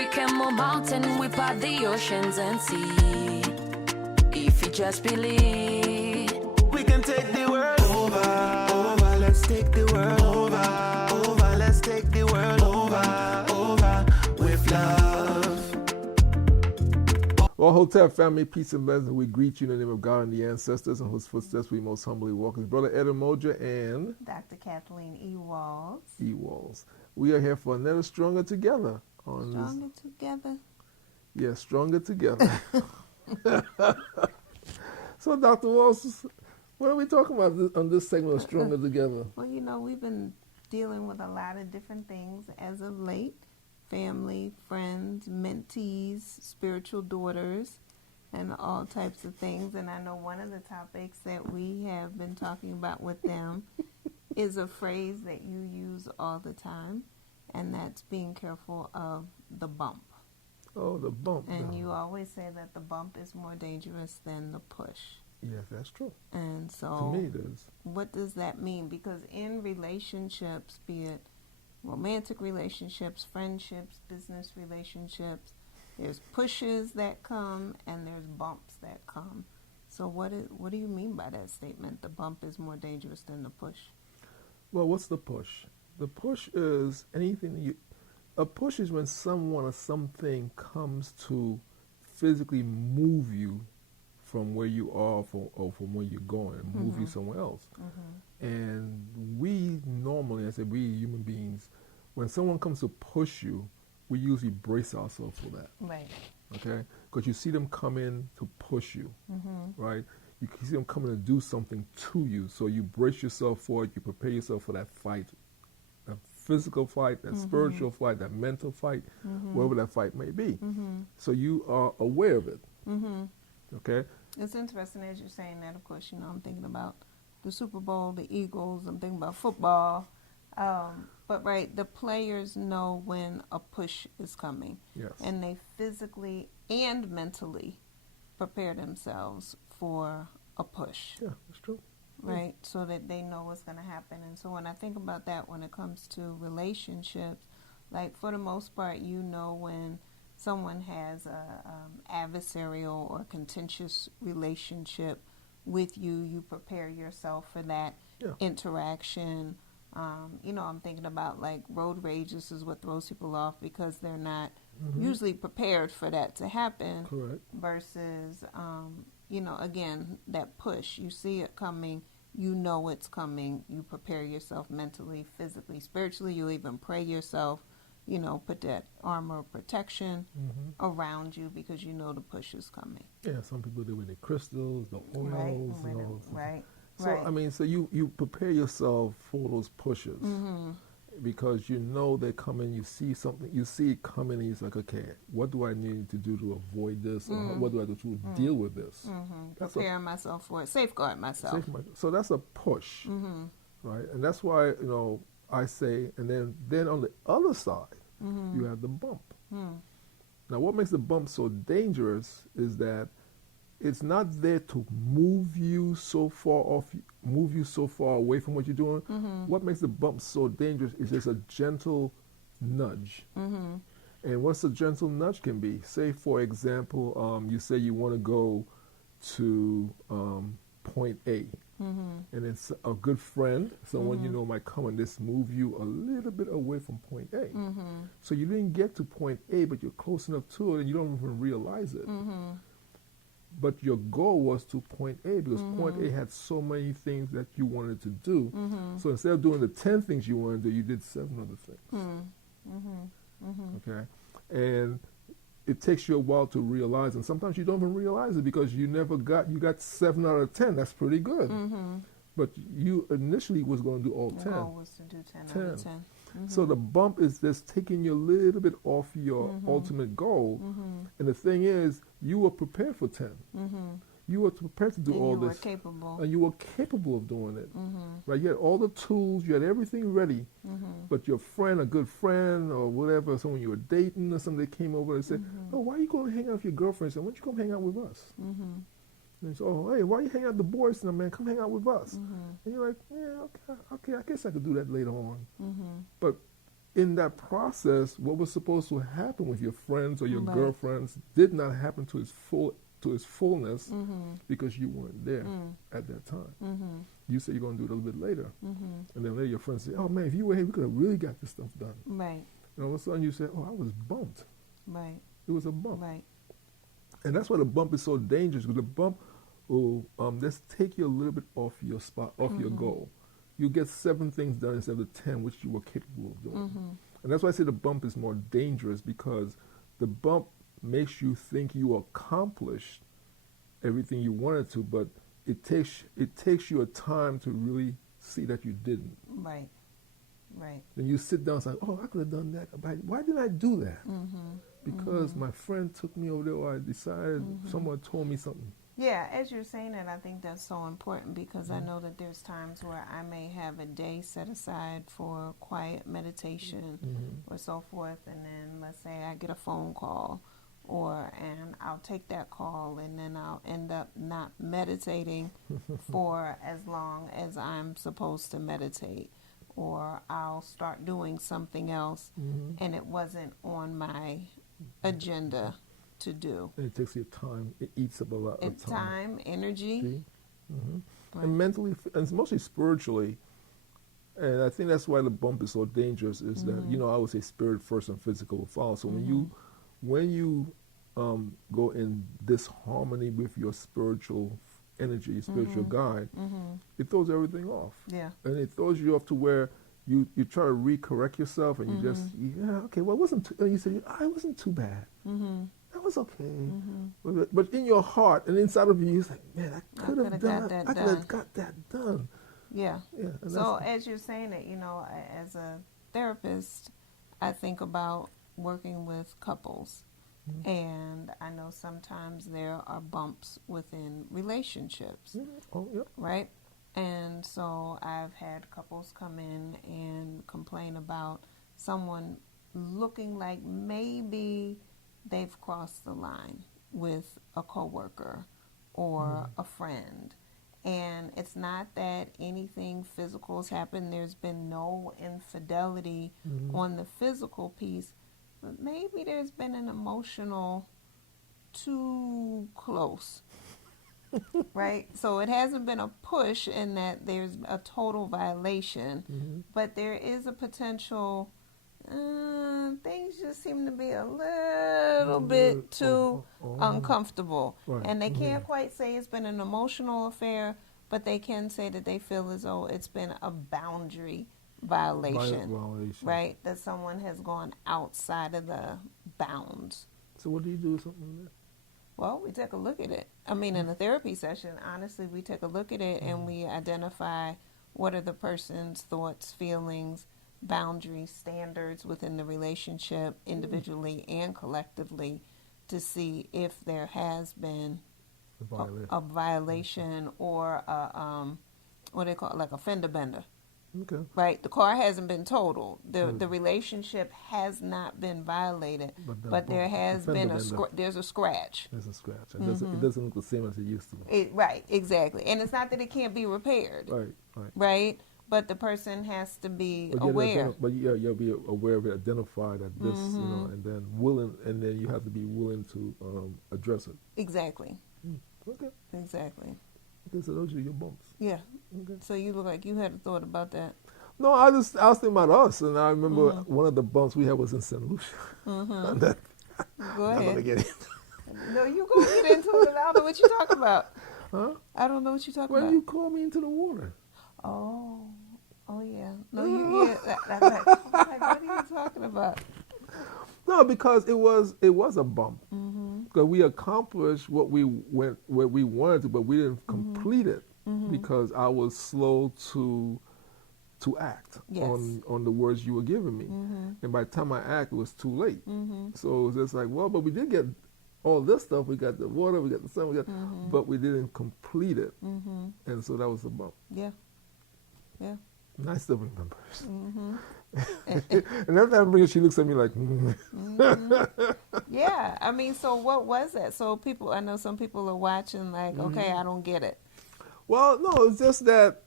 We can move mountains, we part the oceans and sea. If you just believe, we can take the world over, let's take the world over, let's take the world over, with love. Well, Hotep family, peace and blessings. We greet you in the name of God and the ancestors, in whose footsteps we most humbly walk. His brother Ed Moja and Dr. Kathleen E. Walls. E. Walls. We are here for another Stronger Together. Together? Yeah, Stronger Together. So, Dr. Walls, what are we talking about on this segment of Stronger Together? Well, you know, we've been dealing with a lot of different things as of late. Family, friends, mentees, spiritual daughters, and all types of things. And I know one of the topics that we have been talking about with them is a phrase that you use all the time, and that's being careful of the bump. Oh, the bump. And you always say that the bump is more dangerous than the push. Yes, that's true. And so, to me, it is. What does that mean? Because in relationships, be it romantic relationships, friendships, business relationships, there's pushes that come and there's bumps that come. So what do you mean by that statement? The bump is more dangerous than the push? Well, what's the push? The push is anything a push is when someone or something comes to physically move you from where you are or from where you're going and move you somewhere else. And we normally, I say we human beings, when someone comes to push you, we usually brace ourselves for that. Right. Okay? Because you see them come in to push you, right? You see them coming to do something to you, so you brace yourself for it, you prepare yourself for that fight, that physical fight, that spiritual fight, that mental fight, whatever that fight may be. So you are aware of it. Okay? It's interesting as you're saying that. Of course, you know, I'm thinking about the Super Bowl, the Eagles, I'm thinking about football. But right, the players know when a push is coming. Yes. And they physically and mentally prepare themselves for a push. Yeah, that's true. Right? So that they know what's going to happen. And so when I think about that when it comes to relationships, like for the most part, you know when someone has a adversarial or contentious relationship with you, you prepare yourself for that interaction. You know, I'm thinking about like road rage. This is what throws people off because they're not usually prepared for that to happen. Correct. Versus, you know, again, that push. You see it coming. You know it's coming. You prepare yourself mentally, physically, spiritually. You even pray yourself. You know, put that armor of protection around you because you know the push is coming. Yeah, some people do with the crystals, the oils, and all. Right. So I mean, so you prepare yourself for those pushes because you know they're coming. You see something, you see it coming, and you're like, okay, what do I need to do to avoid this, or what do I do to deal with this? Prepare myself for it, safeguard myself. So that's a push, right? And that's why I say, and then on the other side, you have the bump. Now, what makes the bump so dangerous is that it's not there to move you so far away from what you're doing. What makes the bump so dangerous is just a gentle nudge. And what's a gentle nudge can be? Say, for example, you say you want to go to point A. And it's a good friend, someone you know might come and just move you a little bit away from point A. So you didn't get to point A, but you're close enough to it and you don't even realize it. But your goal was to point A because point A had so many things that you wanted to do. So instead of doing the 10 things you wanted to do, you did 7 other things. Okay? And it takes you a while to realize, and sometimes you don't even realize it because you got 7 out of 10. That's pretty good. But you initially was going to do all 10. The goal was to do 10 out of 10. So the bump is just taking you a little bit off your ultimate goal. And the thing is, you were prepared for 10. You were prepared to do all this. You were capable. And you were capable of doing it. Right? You had all the tools, you had everything ready. But your friend, a good friend, or whatever, someone you were dating or something, they came over and said, oh, why are you going to hang out with your girlfriend? I said, why don't you come hang out with us? And so, oh, hey, why you hang out with the boys? And man, come hang out with us. And you're like, yeah, okay, I guess I could do that later on. But in that process, what was supposed to happen with your friends or your Right. girlfriends did not happen to its fullness because you weren't there at that time. You say you're going to do it a little bit later, and then later your friends say, "Oh man, if you were here, we could have really got this stuff done." Right. And all of a sudden you say, "Oh, I was bumped. Right. It was a bump." Right. And that's why the bump is so dangerous, because the bump will just take you a little bit off your spot, off your goal. You get 7 things done instead of the 10 which you were capable of doing. And that's why I say the bump is more dangerous, because the bump makes you think you accomplished everything you wanted to, but it takes you a time to really see that you didn't. Right. Right. Then you sit down and say, "Oh, I could have done that. Why didn't I do that?" Because my friend took me over there, or I decided someone told me something. Yeah, as you're saying that, I think that's so important, because I know that there's times where I may have a day set aside for quiet meditation or so forth, and then let's say I get a phone call, and I'll take that call, and then I'll end up not meditating for as long as I'm supposed to meditate, or I'll start doing something else, and it wasn't on my agenda to do. And it takes you time. It eats up a lot of It's time. time, energy. See? Right. And mentally, and it's mostly spiritually. And I think that's why the bump is so dangerous, is that, I would say spirit first and physical will follow. So when you go in disharmony with your spiritual energy, spiritual guide, it throws everything off. Yeah. And it throws you off to where you try to recorrect yourself, and you just, okay, well, it wasn't too, and you say, "I wasn't too bad. That was okay." But in your heart and inside of you, you're like, "Man, I could have done that. I could have got that done." Yeah. Yeah. And So as you're saying it, as a therapist, I think about working with couples. And I know sometimes there are bumps within relationships, oh, yeah. right? And so I've had couples come in and complain about someone looking like maybe they've crossed the line with a coworker or a friend. And it's not that anything physical has happened. There's been no infidelity on the physical piece, but maybe there's been an emotional too close. Right? So it hasn't been a push in that there's a total violation, but there is a potential, things just seem to be a little bit too uncomfortable. Right. And they can't quite say it's been an emotional affair, but they can say that they feel as though it's been a boundary violation. Right? That someone has gone outside of the bounds. So what do you do with something like that? Well, we take a look at it. I mean, in a therapy session, honestly, we take a look at it and we identify what are the person's thoughts, feelings, boundaries, standards within the relationship, individually and collectively, to see if there has been a violation or what they call like a fender bender. Okay. Right, the car hasn't been totaled. The relationship has not been violated, but there has been there's a scratch. There's a scratch. It doesn't look the same as it used to. Right, exactly. And it's not that it can't be repaired. Right. But the person has to be aware. But you'll be aware of it, identify that this, and then willing, and then you have to be willing to address it. Exactly. Okay. Exactly. Okay, so those are your bumps. Yeah. Okay. So you look like you had a thought about that. No, I was thinking about us, and I remember one of the bumps we had was in St. Lucia. Go I'm ahead. not gonna get it. No, you go get into it. I don't know what you're talking about. Huh? I don't know what you're talking When about. you called me into the water. Oh yeah. No, that's like, what are you talking about? No, because it was a bump. Because we accomplished what we wanted to, but we didn't complete it because I was slow to act on the words you were giving me. And by the time I act, it was too late. So it was just like, well, but we did get all this stuff. We got the water, we got the sun, but we didn't complete it. And so that was a bump. Yeah. Yeah. And I still remember. And every time I bring it, she looks at me like, Yeah, I mean, so what was that? So I know some people are watching like, okay, I don't get it. Well, no, it's just that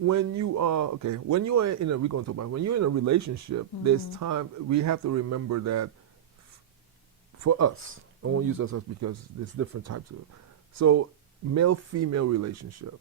when you are okay, when you are in a we're going to talk about when you're in a relationship, there's time we have to remember that for us, I won't use us because there's different types of. So male female relationship.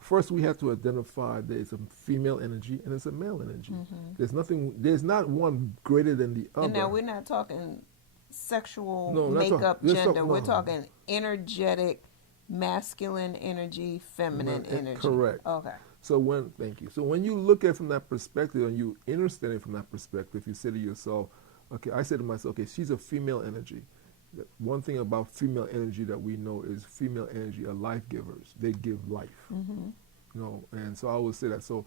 First, we have to identify there's a female energy and there's a male energy. There's not one greater than the other. And now we're not talking sexual No, we're not makeup, talking- gender. no. We're talking energetic, masculine energy, feminine energy. Correct. Okay. So thank you. So when you look at it from that perspective and you understand it from that perspective, you say to yourself, okay, I say to myself, okay, she's a female energy. One thing about female energy that we know is female energy are life givers. They give life. You know, and so I always say that. So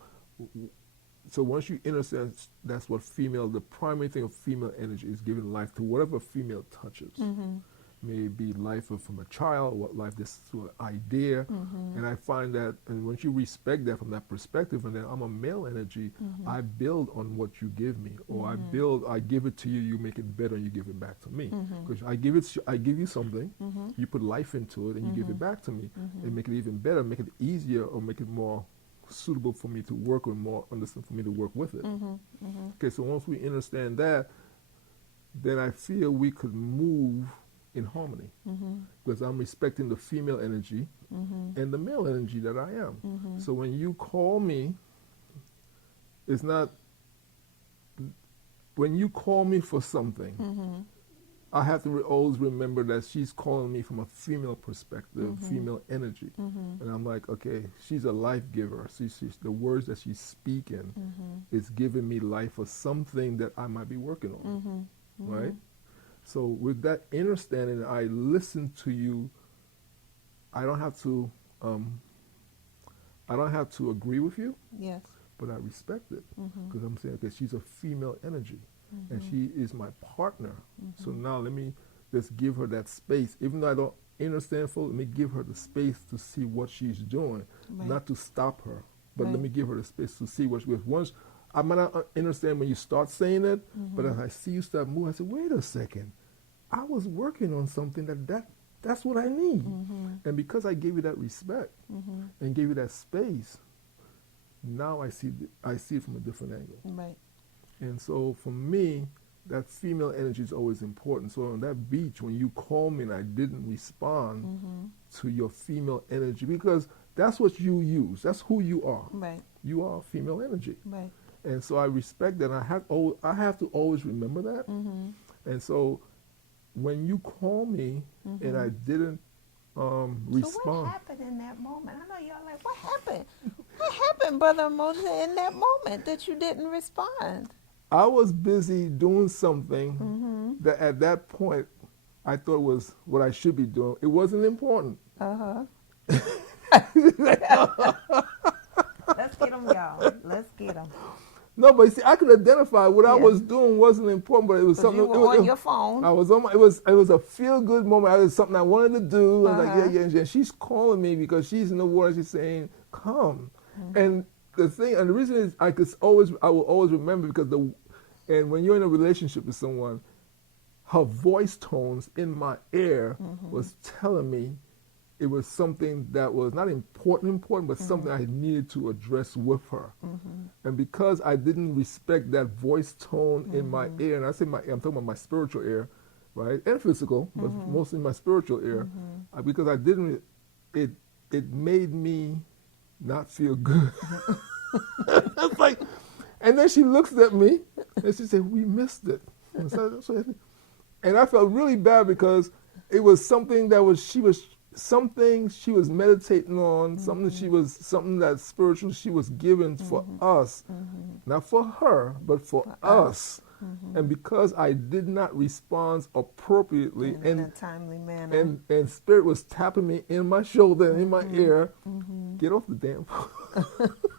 once you understand that's what the primary thing of female energy is giving life to whatever female touches. May it be life from a child, what life this to an idea. And I find that, and once you respect that from that perspective, and then I'm a male energy, I build on what you give me, or I give it to you, you make it better, and you give it back to me. Because I give you something, you put life into it, and you give it back to me, and make it even better, make it easier, or make it more suitable for me to work with, more understand for me to work with it. Okay, so once we understand that, then I feel we could move in harmony, because I'm respecting the female energy and the male energy that I am. So when you call me, it's not, when you call me for something, I have to always remember that she's calling me from a female perspective, female energy. And I'm like, okay, she's a life giver. She's the words that she's speaking is giving me life for something that I might be working on, right? So with that understanding, I listen to you. I don't have to agree with you, Yes. but I respect it, because I'm saying, okay, she's a female energy, and she is my partner. So now let me just give her that space, even though I don't understand fully. Let me give her the space to see what she's doing, not to stop her, but let me give her the space to see what she doing. Once I might not understand when you start saying it, but as I see you start moving, I say, wait a second, I was working on something that's what I need. And because I gave you that respect and gave you that space, now I see it from a different angle. Right. And so for me, that female energy is always important. So on that beach, when you called me and I didn't respond to your female energy, because that's what you use. That's who you are. Right. You are female energy. Right. And so I respect that. I have to always remember that. And so when you call me and I didn't respond. So what happened in that moment? I know y'all like, what happened? What happened, Brother Moses, in that moment that you didn't respond? I was busy doing something that at that point I thought was what I should be doing. It wasn't important. Let's get them, y'all. Let's get them. No, but see, I could identify what I was doing wasn't important, but it was something. You were on your phone. I was on my. It was a feel good moment. It was something I wanted to do. I was like, yeah. And she's calling me because she's in the water. She's saying, "Come." And the thing, and the reason is, I will always remember, because and when you're in a relationship with someone, her voice tones in my ear was telling me it was something that was not important, but something I needed to address with her. And because I didn't respect that voice tone in my ear, and I say I'm talking about my spiritual ear, right, and physical, but mostly my spiritual ear, because I didn't, it made me not feel good. It's like, and then she looks at me and she said, "We missed it." And I felt really bad, because it was something that she was meditating on, something that spiritual she was giving for us, not for her, but for us. And because I did not respond approprieply in a timely manner, and Spirit was tapping me in my shoulder and in my ear, get off the damn phone.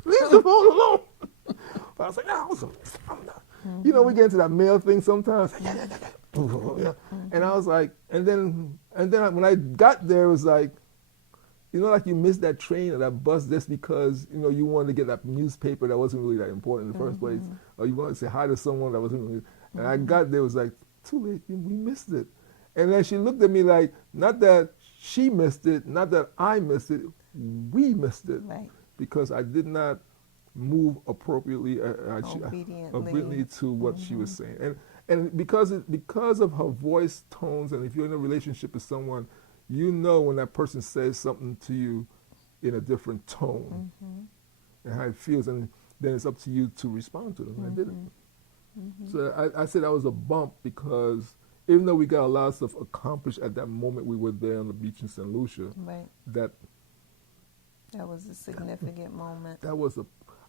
Leave the phone alone. But I was like, no, I'm not. You know, we get into that male thing sometimes. And I was like, and then when I got there, it was like, you know, like you missed that train or that bus just because, you know, you wanted to get that newspaper that wasn't really that important in the first place, or you wanted to say hi to someone that wasn't really. And I got there, it was like, too late, we missed it. And then she looked at me like, not that she missed it, not that I missed it, we missed it. right. because I did not move appropriately, obediently to what she was saying, and because of her voice tones, and if you're in a relationship with someone, you know when that person says something to you in a different tone and how it feels, and then it's up to you to respond to them. And I didn't. So I said that was a bump because even though we got a lot of stuff accomplished at that moment we were there on the beach in St. Lucia, that was a significant moment. That was a.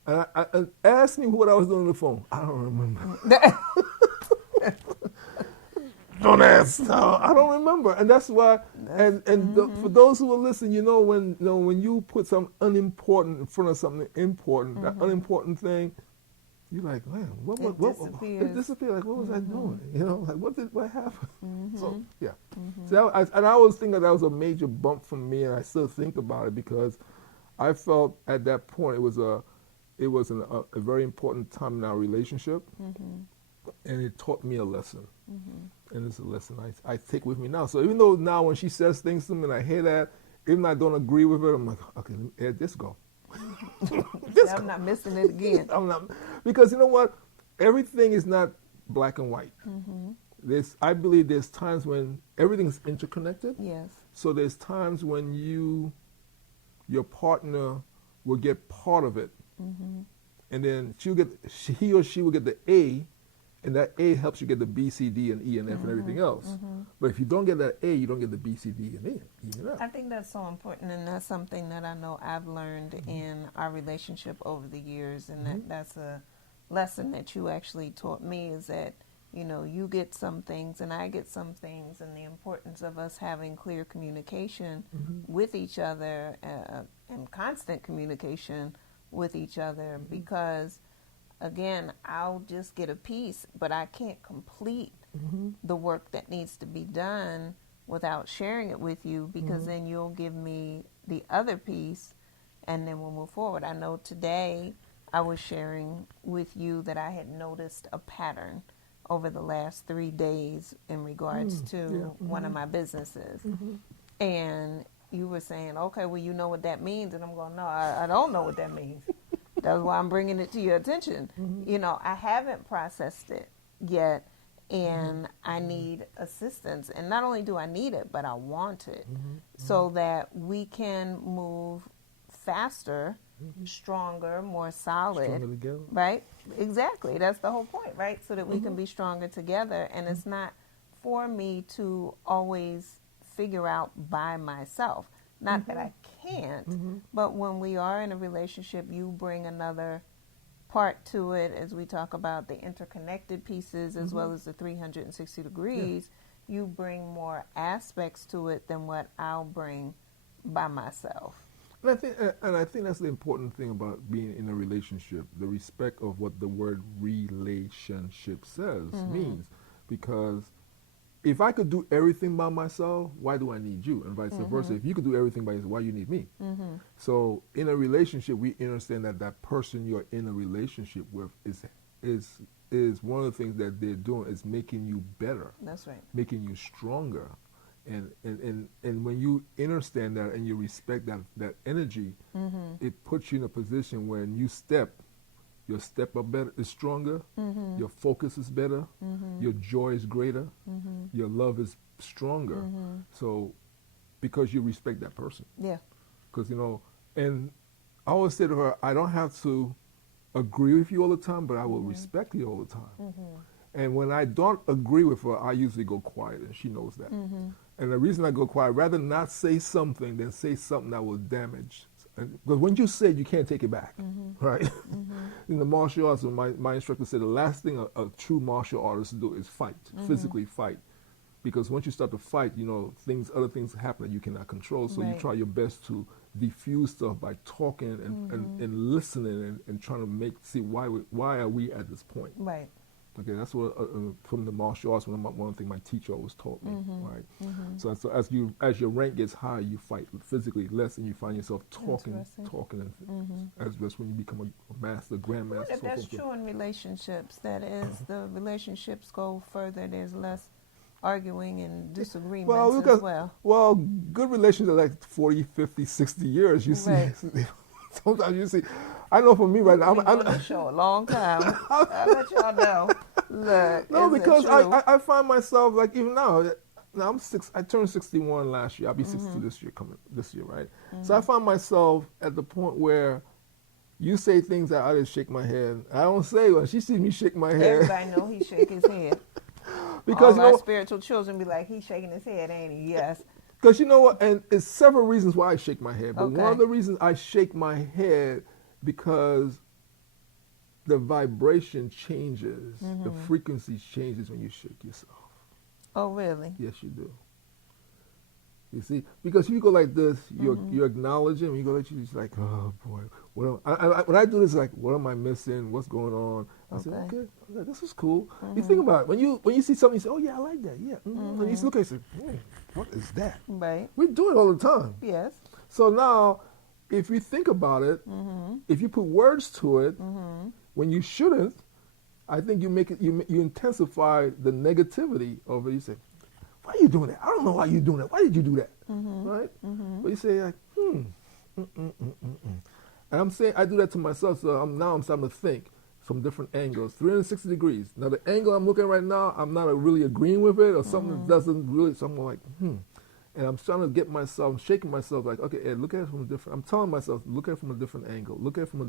And ask me what I was doing on the phone. I don't remember. Don't ask. No, I don't remember, and that's why. For those who are listening, when you put something unimportant in front of something important, that unimportant thing, you're like, man, it disappeared. Like, what was I doing? Like what happened? So yeah. So I always think that was a major bump for me, and I still think about it because I felt at that point it was a very important time in our relationship, and it taught me a lesson. And it's a lesson I take with me now. So even though now when she says things to me and I hear that, even though I don't agree with her, I'm like, okay, let this go. I'm not missing it again. I'm not, because you know what? Everything is not black and white. I believe there's times when everything's interconnected. Yes. So there's times when your partner will get part of it, and then he or she will get the A, and that A helps you get the B, C, D, and E, and F, and everything else. But if you don't get that A, you don't get the B, C, D, and E, and F. I think that's so important, and that's something that I know I've learned in our relationship over the years, and that's a lesson that you actually taught me, is that, you get some things and I get some things, and the importance of us having clear communication with each other and constant communication with each other, because again, I'll just get a piece, but I can't complete the work that needs to be done without sharing it with you, because then you'll give me the other piece, and then we'll move forward. I know today I was sharing with you that I had noticed a pattern over the last 3 days in regards to one of my businesses. And you were saying, okay, well, you know what that means. And I'm going, no, I don't know what that means. That's why I'm bringing it to your attention. I haven't processed it yet, and I need assistance. And not only do I need it, but I want it, so that we can move faster, stronger, more solid. Stronger together. Right? Exactly. That's the whole point, right? So that we can be stronger together. And it's not for me to always figure out by myself. Not that I can't, but when we are in a relationship, you bring another part to it, as we talk about the interconnected pieces as well as the 360 degrees. You bring more aspects to it than what I'll bring by myself. And I think that's the important thing about being in a relationship, the respect of what the word relationship says means. Because if I could do everything by myself, why do I need you? And vice versa. If you could do everything by yourself, why do you need me? So in a relationship, we understand that person you're in a relationship with is one of the things that they're doing is making you better. That's right. Making you stronger. And when you understand that and you respect that energy, it puts you in a position when you your step up better is stronger, your focus is better, your joy is greater, your love is stronger. So because you respect that person. Yeah. Because and I always say to her, I don't have to agree with you all the time, but I will respect you all the time. And when I don't agree with her, I usually go quiet, and she knows that. And the reason I go quiet, rather than not say something than say something that will damage. Because when you say it, you can't take it back, right? In the martial arts, my instructor said the last thing a true martial artist do is fight, physically fight. Because once you start to fight, other things happen that you cannot control. So you try your best to diffuse stuff by talking and listening and trying to see why are we at this point. Right. Okay, that's what from the martial arts. One of the things my teacher always taught me, right? So as your rank gets higher, you fight physically less, and you find yourself talking, and that's when you become a master, grandmaster. If that's true in relationships, that is, the relationships go further. There's less arguing and disagreements as well. Well, good relationships are like 40, 50, 60 years. You see, Sometimes you see, I know for me right now, Been on this show a long time. I let y'all know. Look, no, is it because true? I find myself like even now. Now I turned 61 last year. I'll be 62 this year, right? So I find myself at the point where you say things that I just shake my head. I don't say when she sees me shake my head. Everybody know he shake his head. Because all our spiritual children be like, he's shaking his head, ain't he? Yes. Because you know what, and it's several reasons why I shake my head. But one Okay. of the reasons I shake my head because the vibration changes, the frequency changes when you shake yourself. Oh, really? Yes, you do. You see, because if you go like this, you're acknowledging. When you go like you're just like, oh boy, when I do this, like, what am I missing? What's going on? I say, okay, this is cool. You think about it when you see something, you say, oh yeah, I like that, yeah. And you look at it, and say, what is that? Right. We do it all the time. Yes. So now, if you think about it, if you put words to it, when you shouldn't, I think you make it. You intensify the negativity of it. You say, why are you doing that? I don't know why you're doing that. Why did you do that? Right? But you say like, And I'm saying I do that to myself. So now I'm starting to think from different angles, 360 degrees. Now the angle I'm looking at right now, I'm not really agreeing with it, or something that doesn't really. So I'm like, And I'm trying to get myself, shaking myself, like, okay, Ed, look at it from a different. I'm telling myself, look at it from a different angle. Look at it from a